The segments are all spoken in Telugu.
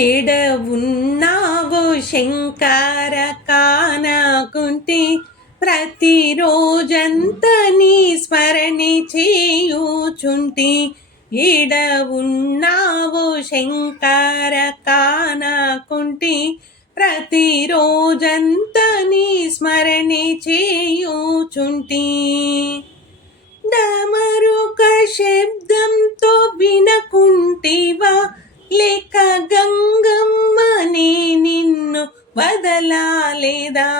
ఏడ ఉన్నావో శంకర కానకుంటే ప్రతిరోజంత నీ స్మరణి చేయుచుంటి ఏడ ఉన్నావో శంకర కానకుంటే ప్రతిరోజంత నీ స్మరణి చేయుచుంటి డమరుక శబ్ద వదలాలేదా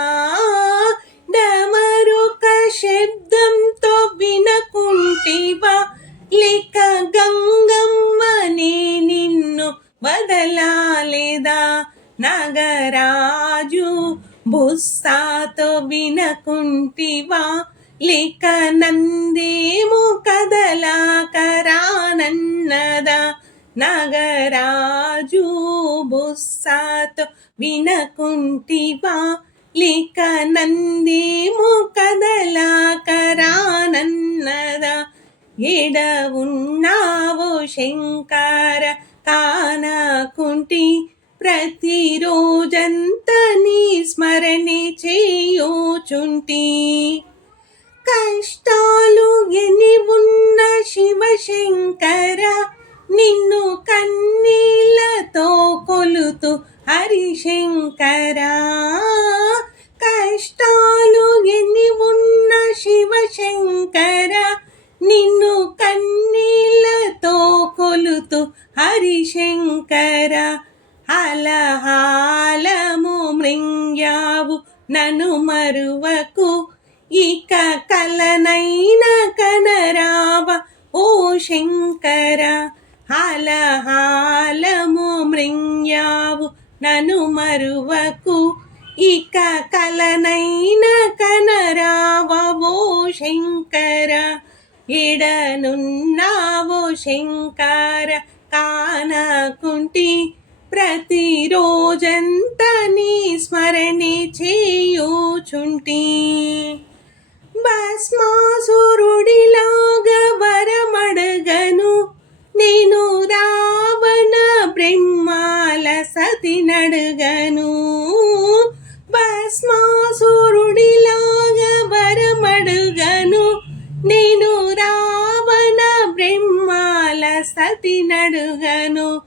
డమరుక శబ్దంతో వినకుంటివా? లేక గంగమ్మనే నిన్ను వదలాలేదా? నగరాజు బుస్సాతో వినకుంటివా? లేక నందేము కదలాకరానన్నదా? నగరాజు బుస్సాతో వినకుంటివా? లేక నందేము కదలాకరానన్నద ఎడ ఉన్నావు శంకర కానకుంటి ప్రతిరోజంత నీ స్మరణి చేయోచుంటి. కష్టాలు ఎన్ని ఉన్న శివశంకర నిన్ను కన్నీళ్ళతో కొలుతూ హరిశంకర కష్టాలు ఎన్ని ఉన్న శివశంకర నిన్ను కన్నీళ్ళతో కొలుతూ హరిశంకర. హలహాలము మృంగ్యావు నను మరువకు ఇక కలనైన కనరావ ఓ శంకర. హలహాల నను మరువకు ఇక కలనైన కనరావో శంకర ఇడనున్నావో శంకర కానకుంటి ప్రతిరోజంత నీ స్మరణి చేయుచుంటి. భస్మాసురుడిలా సతి నడగను. భస్మాసురుడిలాగా వరమడుగను. నేను రావణ బ్రహ్మాల సతి నడుగను.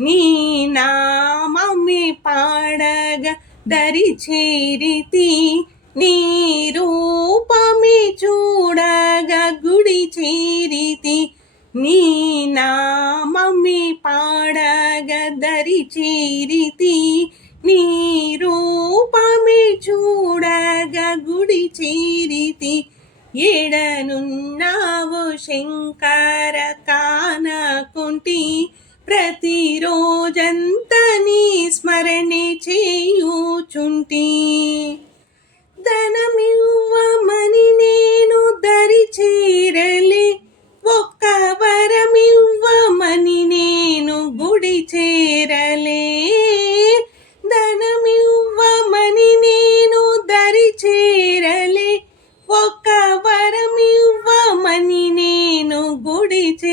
నీ నామమి పాడగ దరి చేరితి. నీ రూపమి చూడగ గుడి చేరితి. నీ నామమి పాడ దరి చేరితి నీ రూపమి చూడగా గుడి చేరితి. ఎడనున్నావు శంకర కానకుంటి ప్రతిరోజంత నీ స్మరణి చేయుచుంటి. ధనమివ్వమని నేను దరి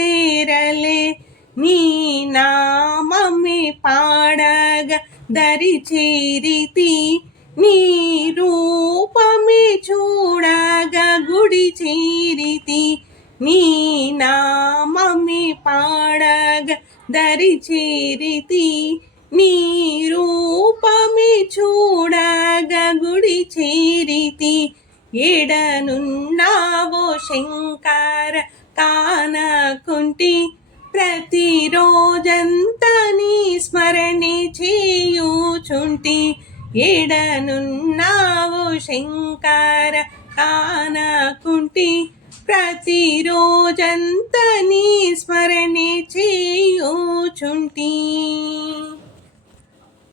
చేరలే నీ నామమి పాడగ దరి చేరితి. నీ రూపమి చూడగ గుడి చేరితి. నీ నామమి పాడగ దరి చేరితి. నీ రూపమి చూడగ గుడి చేరితి. ఎడనున్నావో శంకర కానకుంటి ప్రతిరోజంత నీ స్మరణి చేయుచుంటి. ఎడనున్నావు శంకర కానకుంటి ప్రతిరోజంత నీ స్మరణి చేయుచుంటి.